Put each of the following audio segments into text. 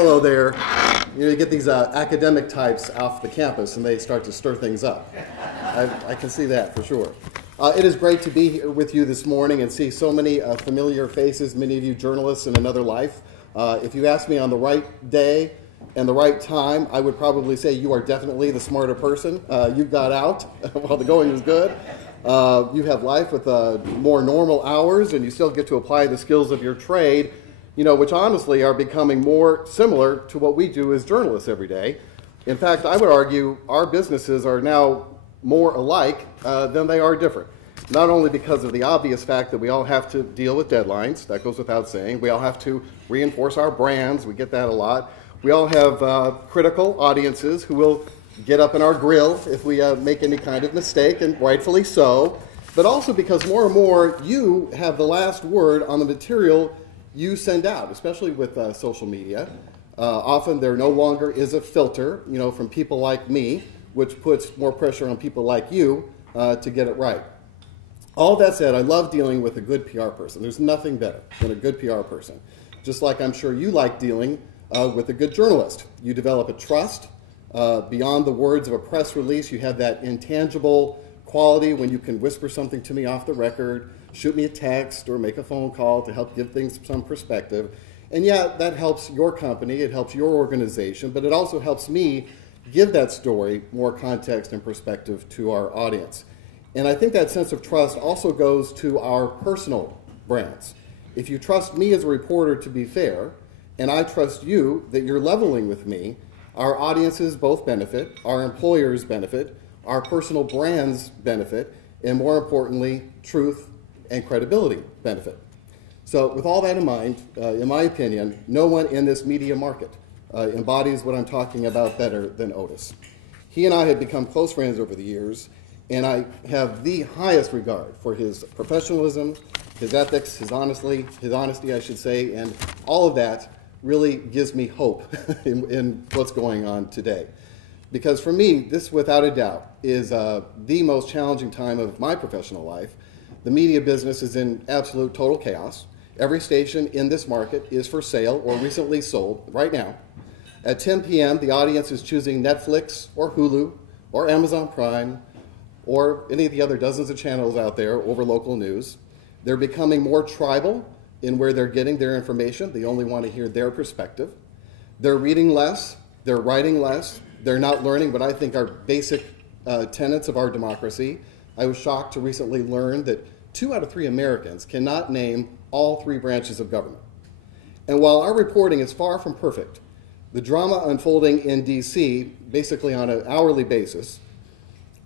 Hello there. You get these academic types off the campus and they start to stir things up. I can see that for sure. It is great to be here with you this morning and see so many familiar faces, many of you journalists in another life. If you asked me on the right day and the right time, I would probably say you are definitely the smarter person. You got out while the going was good. You have life with more normal hours, and you still get to apply the skills of your trade, which honestly are becoming more similar to what we do as journalists every day. In fact, I would argue our businesses are now more alike than they are different. Not only because of the obvious fact that we all have to deal with deadlines, that goes without saying. We all have to reinforce our brands. We get that a lot. We all have critical audiences who will get up in our grill if we make any kind of mistake, and rightfully so. But also because more and more you have the last word on the material you send out, especially with social media. Often there no longer is a filter, from people like me, which puts more pressure on people like you to get it right. All that said, I love dealing with a good PR person. There's nothing better than a good PR person. Just like I'm sure you like dealing with a good journalist. You develop a trust beyond the words of a press release. You have that intangible quality when you can whisper something to me off the record, shoot me a text, or make a phone call to help give things some perspective. And yeah, that helps your company, it helps your organization, but it also helps me give that story more context and perspective to our audience. And I think that sense of trust also goes to our personal brands. If you trust me as a reporter to be fair, and I trust you that you're leveling with me, our audiences both benefit, our employers benefit, our personal brands benefit, and more importantly, truth and credibility benefit. So with all that in mind, in my opinion, no one in this media market embodies what I'm talking about better than Otis. He and I have become close friends over the years, and I have the highest regard for his professionalism, his ethics, his honesty, I should say, and all of that really gives me hope in what's going on today. Because for me, this without a doubt is the most challenging time of my professional life. The media business is in absolute total chaos. Every station in this market is for sale or recently sold right now. At 10 p.m., the audience is choosing Netflix or Hulu or Amazon Prime or any of the other dozens of channels out there over local news. They're becoming more tribal in where they're getting their information. They only want to hear their perspective. They're reading less. They're writing less. They're not learning what I think are basic tenets of our democracy. I was shocked to recently learn that 2 out of 3 Americans cannot name all 3 branches of government. And while our reporting is far from perfect, the drama unfolding in D.C., basically on an hourly basis,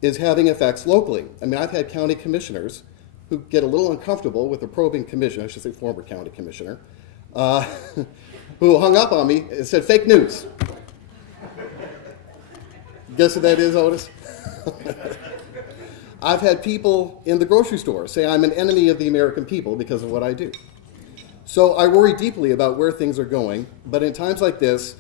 is having effects locally. I mean, I've had county commissioners who get a little uncomfortable with the probing commission, I should say former county commissioner, who hung up on me and said, "Fake news." Guess who that is, Otis? I've had people in the grocery store say I'm an enemy of the American people because of what I do. So I worry deeply about where things are going, but in times like this,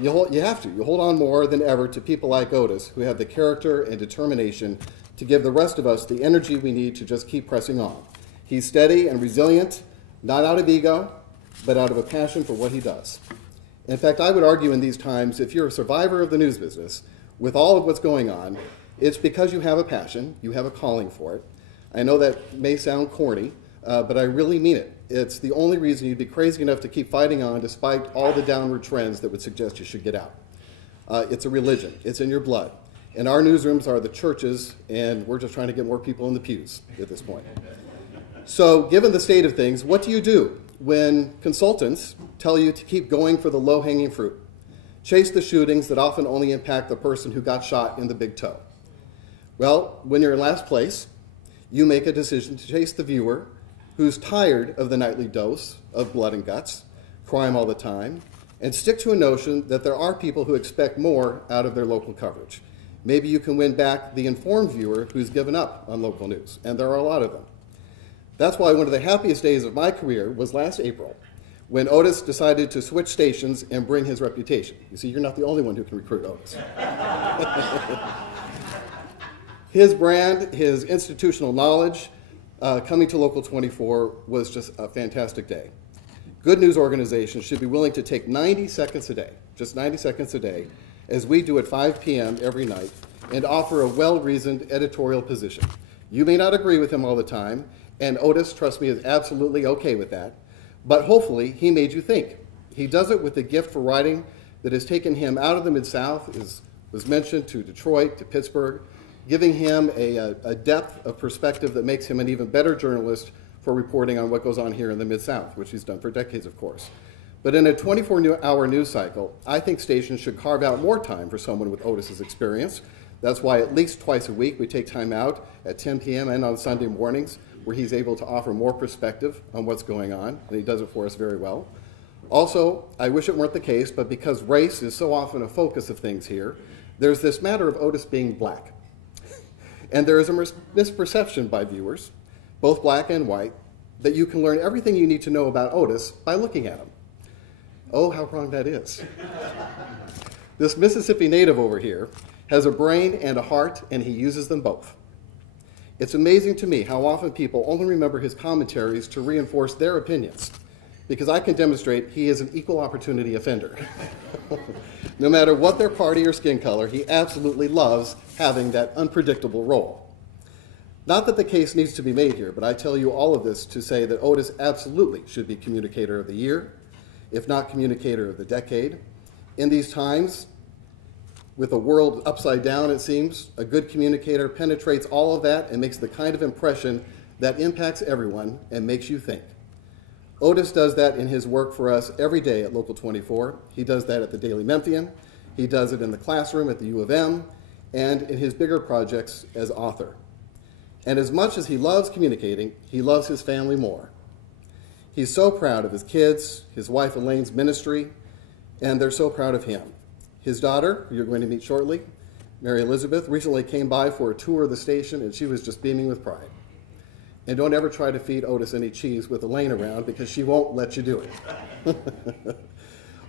you hold on more than ever to people like Otis who have the character and determination to give the rest of us the energy we need to just keep pressing on. He's steady and resilient, not out of ego, but out of a passion for what he does. In fact, I would argue in these times, if you're a survivor of the news business, with all of what's going on, it's because you have a passion, you have a calling for it. I know that may sound corny, but I really mean it. It's the only reason you'd be crazy enough to keep fighting on despite all the downward trends that would suggest you should get out. It's a religion. It's in your blood. And our newsrooms are the churches, and we're just trying to get more people in the pews at this point. So given the state of things, what do you do when consultants tell you to keep going for the low-hanging fruit? Chase the shootings that often only impact the person who got shot in the big toe. Well, when you're in last place, you make a decision to chase the viewer who's tired of the nightly dose of blood and guts, crime all the time, and stick to a notion that there are people who expect more out of their local coverage. Maybe you can win back the informed viewer who's given up on local news, and there are a lot of them. That's why one of the happiest days of my career was last April, when Otis decided to switch stations and bring his reputation. You see, you're not the only one who can recruit Otis. His brand, his institutional knowledge, coming to Local 24 was just a fantastic day. good news organizations should be willing to take 90 seconds a day, just 90 seconds a day, as we do at 5 p.m. every night, and offer a well-reasoned editorial position. You may not agree with him all the time, and Otis, trust me, is absolutely okay with that, but hopefully he made you think. He does it with a gift for writing that has taken him out of the Mid-South, as was mentioned, to Detroit, to Pittsburgh, giving him a depth of perspective that makes him an even better journalist for reporting on what goes on here in the Mid-South, which he's done for decades, of course. But in a 24-hour news cycle, I think stations should carve out more time for someone with Otis's experience. That's why at least twice a week we take time out at 10 p.m. and on Sunday mornings where he's able to offer more perspective on what's going on, and he does it for us very well. Also, I wish it weren't the case, but because race is so often a focus of things here, there's this matter of Otis being black. And there is a misperception by viewers, both black and white, that you can learn everything you need to know about Otis by looking at him. Oh, how wrong that is. This Mississippi native over here has a brain and a heart, and he uses them both. It's amazing to me how often people only remember his commentaries to reinforce their opinions, because I can demonstrate he is an equal opportunity offender. No matter what their party or skin color, he absolutely loves having that unpredictable role. Not that the case needs to be made here, but I tell you all of this to say that Otis absolutely should be Communicator of the Year, if not Communicator of the Decade. In these times, with the world upside down, it seems, a good communicator penetrates all of that and makes the kind of impression that impacts everyone and makes you think. Otis does that in his work for us every day at Local 24. He does that at the Daily Memphian. He does it in the classroom at the U of M and in his bigger projects as author. And as much as he loves communicating, he loves his family more. He's so proud of his kids, his wife Elaine's ministry, and they're so proud of him. His daughter, who you're going to meet shortly, Mary Elizabeth, recently came by for a tour of the station, and she was just beaming with pride. And don't ever try to feed Otis any cheese with Elaine around, because she won't let you do it.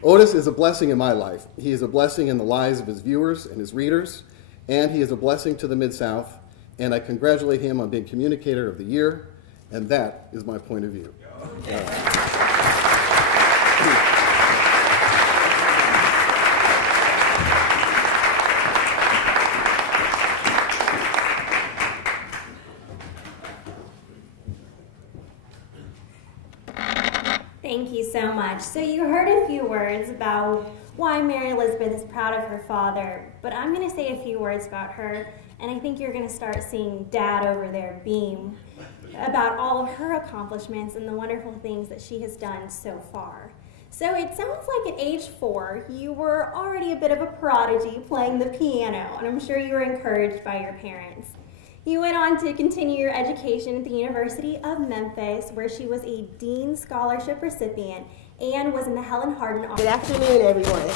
Otis is a blessing in my life. He is a blessing in the lives of his viewers and his readers, and he is a blessing to the Mid-South, and I congratulate him on being Communicator of the Year, and that is my point of view. Thank you so much. So you heard a few words about why Mary Elizabeth is proud of her father, but I'm going to say a few words about her, and I think you're going to start seeing Dad over there beam about all of her accomplishments and the wonderful things that she has done so far. So it sounds like at age 4, you were already a bit of a prodigy playing the piano, and I'm sure you were encouraged by your parents. You went on to continue your education at the University of Memphis, where she was a Dean Scholarship recipient and was in the Helen Hardin. Good afternoon, everyone.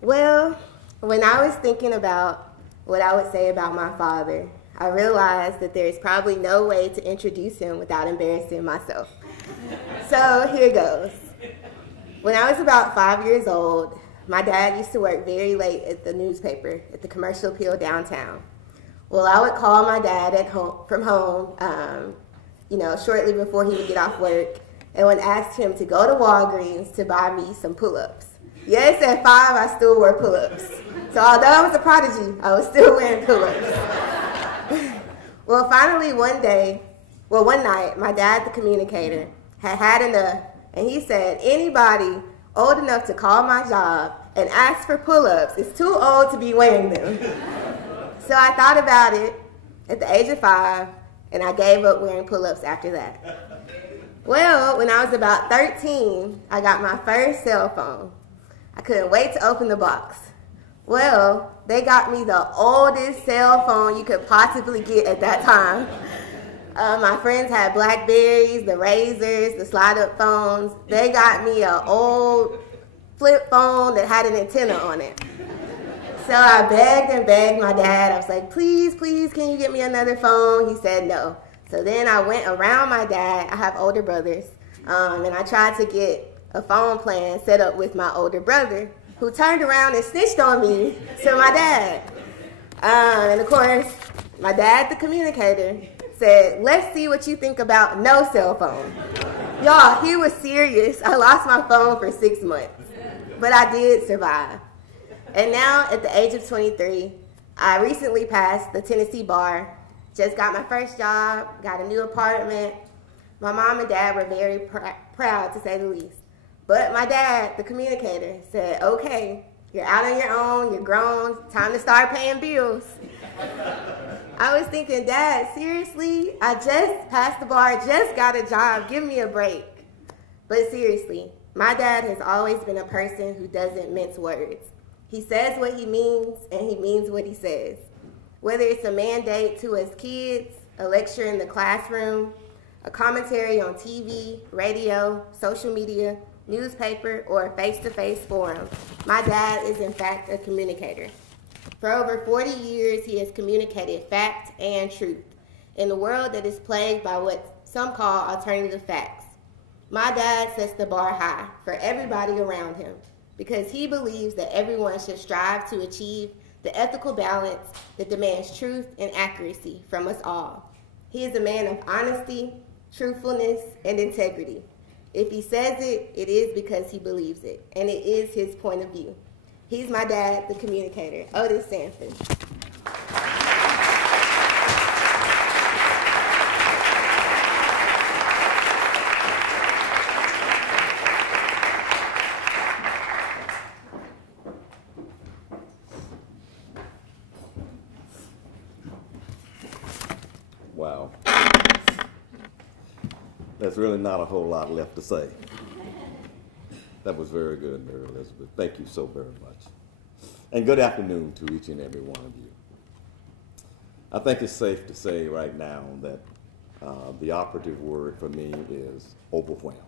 Well, when I was thinking about what I would say about my father, I realized that there is probably no way to introduce him without embarrassing myself. So here goes. When I was about 5 years old, my dad used to work very late at the newspaper at the Commercial Appeal downtown. Well, I would call my dad from home, shortly before he would get off work, and would ask him to go to Walgreens to buy me some pull-ups. Yes, at 5, I still wore pull-ups. So although I was a prodigy, I was still wearing pull-ups. Well, finally one night, my dad, the communicator, had enough, and he said, anybody old enough to call my job and ask for pull-ups is too old to be wearing them. So I thought about it at the age of 5, and I gave up wearing pull-ups after that. Well, when I was about 13, I got my first cell phone. I couldn't wait to open the box. Well, they got me the oldest cell phone you could possibly get at that time. My friends had Blackberries, the Razors, the slide-up phones. They got me an old flip phone that had an antenna on it. So I begged and begged my dad. I was like, please, please, can you get me another phone? He said no. So then I went around my dad. I have older brothers. And I tried to get a phone plan set up with my older brother, who turned around and snitched on me to my dad. And of course, my dad, the communicator, said, let's see what you think about no cell phone. Y'all, he was serious. I lost my phone for 6 months, but I did survive. And now, at the age of 23, I recently passed the Tennessee bar, just got my first job, got a new apartment. My mom and dad were very proud, to say the least. But my dad, the communicator, said, okay, you're out on your own, you're grown, time to start paying bills. I was thinking, Dad, seriously? I just passed the bar, just got a job, give me a break. But seriously, my dad has always been a person who doesn't mince words. He says what he means, and he means what he says. Whether it's a mandate to his kids, a lecture in the classroom, a commentary on TV, radio, social media, newspaper, or a face-to-face forum, my dad is in fact a communicator. For over 40 years, he has communicated fact and truth in a world that is plagued by what some call alternative facts. My dad sets the bar high for everybody around him because he believes that everyone should strive to achieve the ethical balance that demands truth and accuracy from us all. He is a man of honesty, truthfulness, and integrity. If he says it, it is because he believes it, and it is his point of view. He's my dad, the communicator, Otis Sanford. Wow. There's really not a whole lot left to say. That was very good, Mary Elizabeth. Thank you so very much. And good afternoon to each and every one of you. I think it's safe to say right now that the operative word for me is overwhelmed.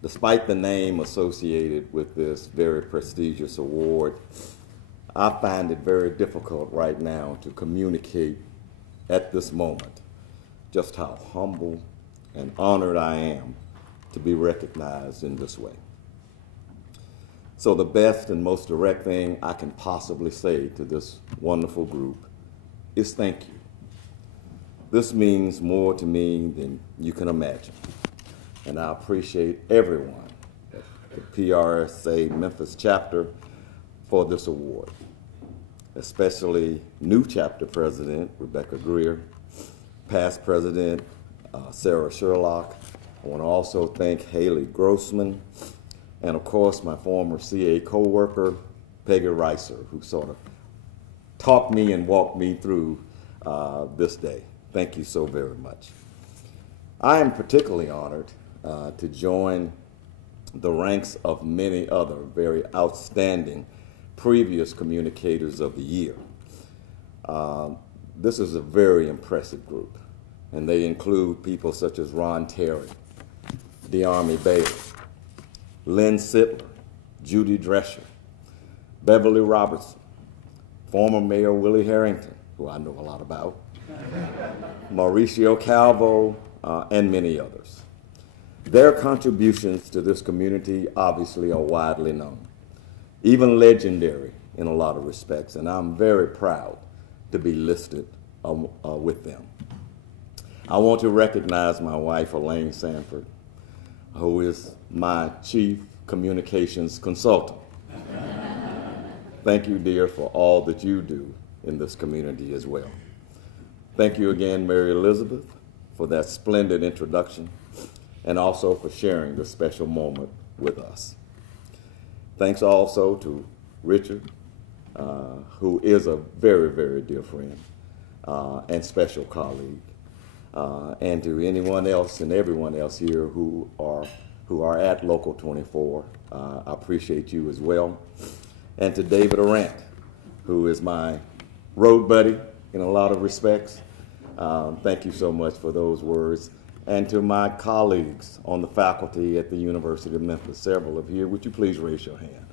Despite the name associated with this very prestigious award, I find it very difficult right now to communicate at this moment just how humble and honored I am to be recognized in this way. So the best and most direct thing I can possibly say to this wonderful group is thank you. This means more to me than you can imagine. And I appreciate everyone at the PRSA Memphis chapter for this award, especially new chapter president Rebecca Greer, past president Sarah Sherlock. I want to also thank Haley Grossman, and of course my former CA co-worker, Peggy Reiser, who sort of taught me and walked me through this day. Thank you so very much. I am particularly honored to join the ranks of many other very outstanding previous communicators of the year. This is a very impressive group, and they include people such as Ron Terry, DeArmie Bailey, Lynn Sittler, Judy Drescher, Beverly Robertson, former Mayor Willie Harrington, who I know a lot about, Mauricio Calvo, and many others. Their contributions to this community obviously are widely known, even legendary in a lot of respects, and I'm very proud to be listed with them. I want to recognize my wife, Elaine Sanford, who is my chief communications consultant. Thank you, dear, for all that you do in this community as well. Thank you again, Mary Elizabeth, for that splendid introduction, and also for sharing this special moment with us. Thanks also to Richard, who is a very, very dear friend and special colleague, and to anyone else and everyone else here who are at Local 24. I appreciate you as well. And to David Arant, who is my road buddy in a lot of respects. Thank you so much for those words. And to my colleagues on the faculty at the University of Memphis, several of you, would you please raise your hand?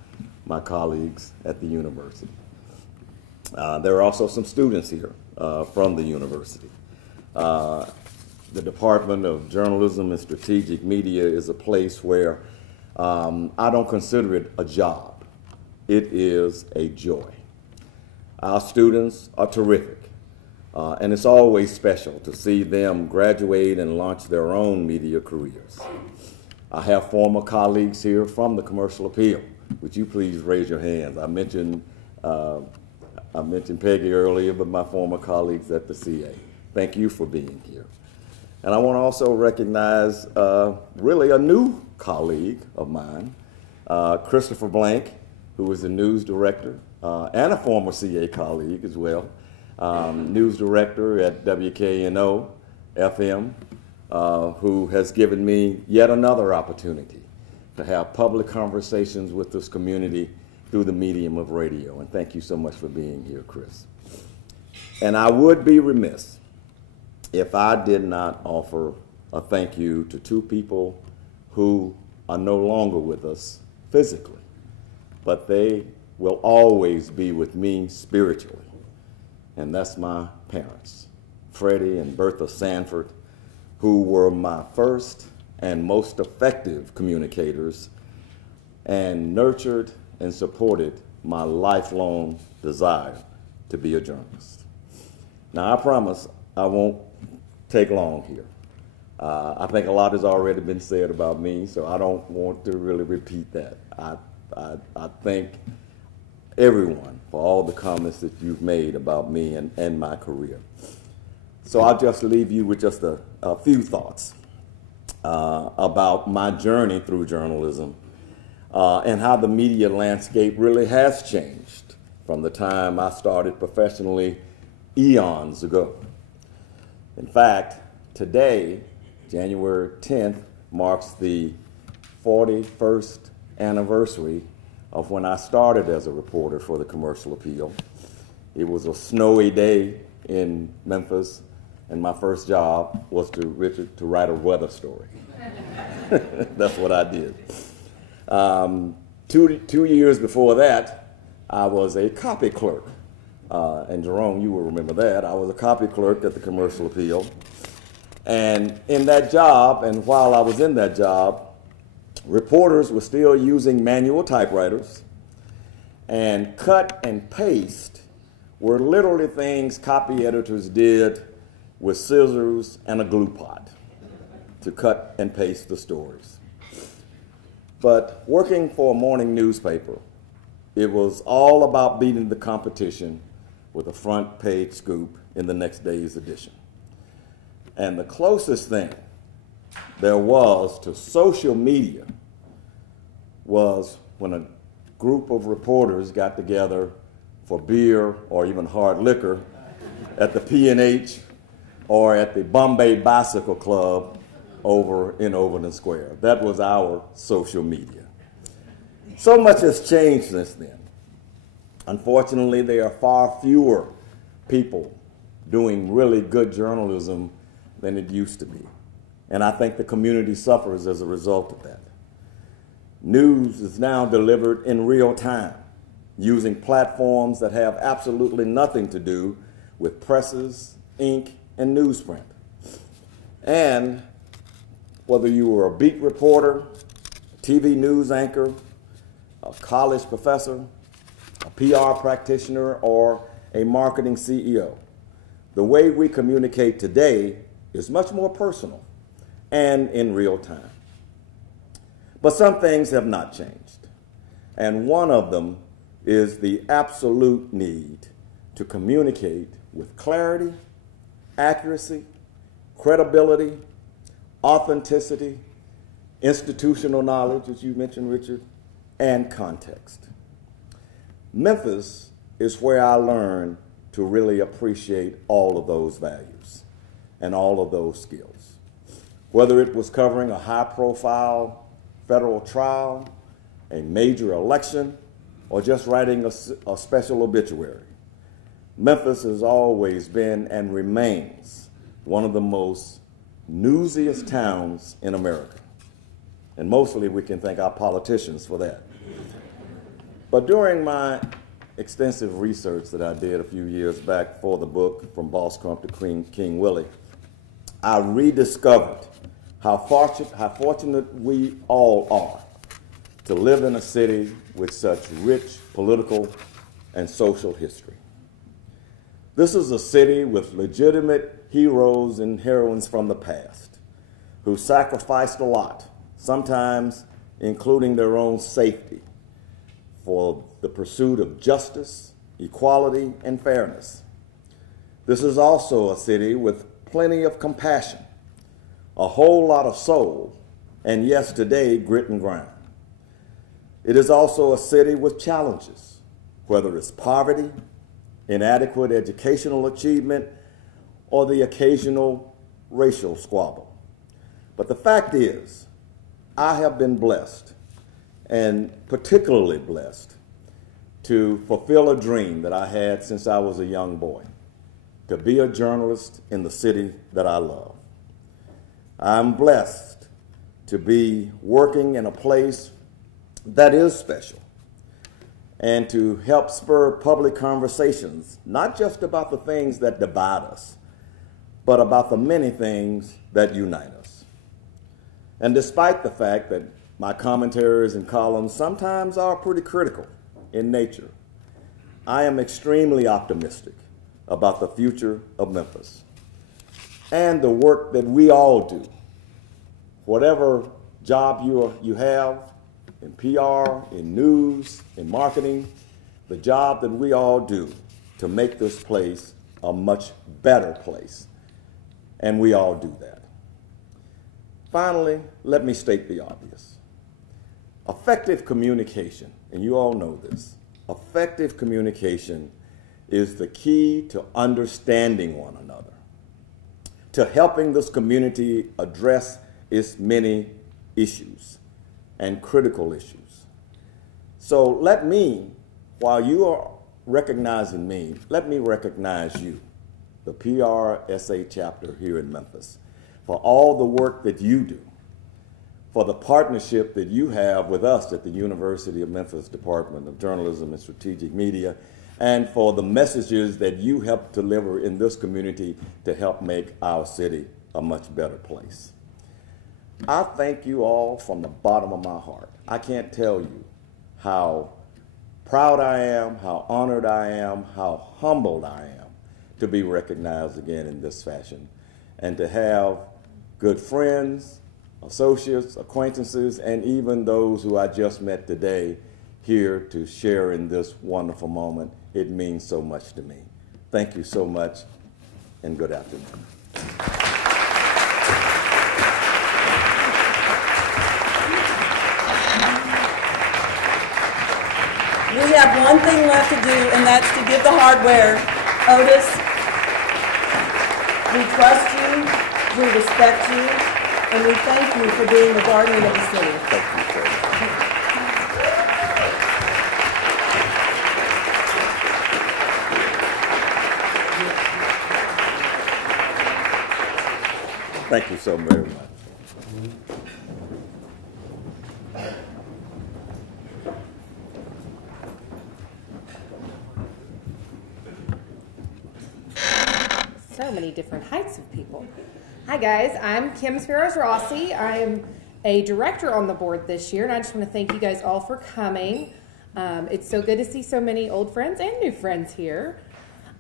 My colleagues at the university. There are also some students here from the university. The Department of Journalism and Strategic Media is a place where I don't consider it a job. It is a joy. Our students are terrific. And it's always special to see them graduate and launch their own media careers. I have former colleagues here from the Commercial Appeal. Would you please raise your hands? I mentioned Peggy earlier, but my former colleagues at the CA. Thank you for being here. And I want to also recognize really a new colleague of mine, Christopher Blank, who is the news director and a former CA colleague as well, news director at WKNO FM, who has given me yet another opportunity to have public conversations with this community through the medium of radio. And thank you so much for being here, Chris. And I would be remiss if I did not offer a thank you to two people who are no longer with us physically, but they will always be with me spiritually. And that's my parents, Freddie and Bertha Sanford, who were my first and most effective communicators and nurtured and supported my lifelong desire to be a journalist. Now, I promise I won't take long here. I think a lot has already been said about me, so I don't want to really repeat that. I thank everyone for all the comments that you've made about me and my career. So I'll just leave you with just a few thoughts about my journey through journalism and how the media landscape really has changed from the time I started professionally eons ago. In fact, today, January 10th, marks the 41st anniversary of when I started as a reporter for the Commercial Appeal. It was a snowy day in Memphis, and my first job was to write a weather story. That's what I did. 2 years before that, I was a copy clerk. And Jerome, you will remember that. I was a copy clerk at the Commercial Appeal. And in that job, and while I was in that job, reporters were still using manual typewriters, and cut and paste were literally things copy editors did with scissors and a glue pot to cut and paste the stories. But working for a morning newspaper, it was all about beating the competition with a front page scoop in the next day's edition. And the closest thing there was to social media was when a group of reporters got together for beer or even hard liquor at the P&H or at the Bombay Bicycle Club over in Overton Square. That was our social media. So much has changed since then. Unfortunately, there are far fewer people doing really good journalism than it used to be. And I think the community suffers as a result of that. News is now delivered in real time, using platforms that have absolutely nothing to do with presses, ink, and newsprint. And whether you were a beat reporter, TV news anchor, a college professor, a PR practitioner, or a marketing CEO, the way we communicate today is much more personal and in real time. But some things have not changed, and one of them is the absolute need to communicate with clarity, accuracy, credibility, authenticity, institutional knowledge, as you mentioned, Richard, and context. Memphis is where I learned to really appreciate all of those values and all of those skills. Whether it was covering a high-profile federal trial, a major election, or just writing a special obituary, Memphis has always been and remains one of the most newsiest towns in America. And mostly we can thank our politicians for that. But during my extensive research that I did a few years back for the book, From Boss Crump to King Willie, I rediscovered how fortunate we all are to live in a city with such rich political and social history. This is a city with legitimate heroes and heroines from the past who sacrificed a lot, sometimes including their own safety, for the pursuit of justice, equality, and fairness. This is also a city with plenty of compassion, a whole lot of soul, and yes, today, grit and grind. It is also a city with challenges, whether it's poverty, inadequate educational achievement, or the occasional racial squabble. But the fact is, I have been blessed, and particularly blessed, to fulfill a dream that I had since I was a young boy, to be a journalist in the city that I love. I'm blessed to be working in a place that is special and to help spur public conversations, not just about the things that divide us, but about the many things that unite us. And despite the fact that my commentaries and columns sometimes are pretty critical in nature, I am extremely optimistic about the future of Memphis and the work that we all do. Whatever job you have in PR, in news, in marketing, the job that we all do to make this place a much better place. And we all do that. Finally, let me state the obvious. Effective communication, and you all know this, effective communication is the key to understanding one another, to helping this community address its many issues and critical issues. So let me, while you are recognizing me, let me recognize you, the PRSA chapter here in Memphis, for all the work that you do, for the partnership that you have with us at the University of Memphis Department of Journalism and Strategic Media, and for the messages that you help deliver in this community to help make our city a much better place. I thank you all from the bottom of my heart. I can't tell you how proud I am, how honored I am, how humbled I am to be recognized again in this fashion and to have good friends, associates, acquaintances, and even those who I just met today here to share in this wonderful moment. It means so much to me. Thank you so much, and good afternoon. We have one thing left to do, and that's to give the hardware. Otis, we trust you, we respect you, and we thank you for being the guardian of the city. Thank you, sir. Thank you so very much. So many different heights of people. Hi guys, I'm Kim Sparrows-Rossi. I am a director on the board this year, and I just want to thank you guys all for coming. It's so good to see so many old friends and new friends here.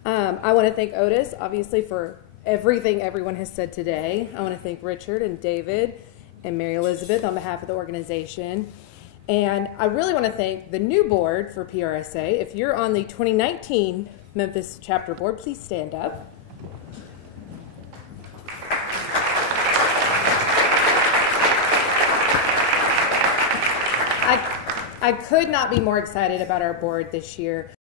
I want to thank Otis, obviously, for everything everyone has said today. I want to thank Richard and David and Mary Elizabeth on behalf of the organization. And I really want to thank the new board for PRSA. If you're on the 2019 Memphis chapter board, please stand up. I could not be more excited about our board this year.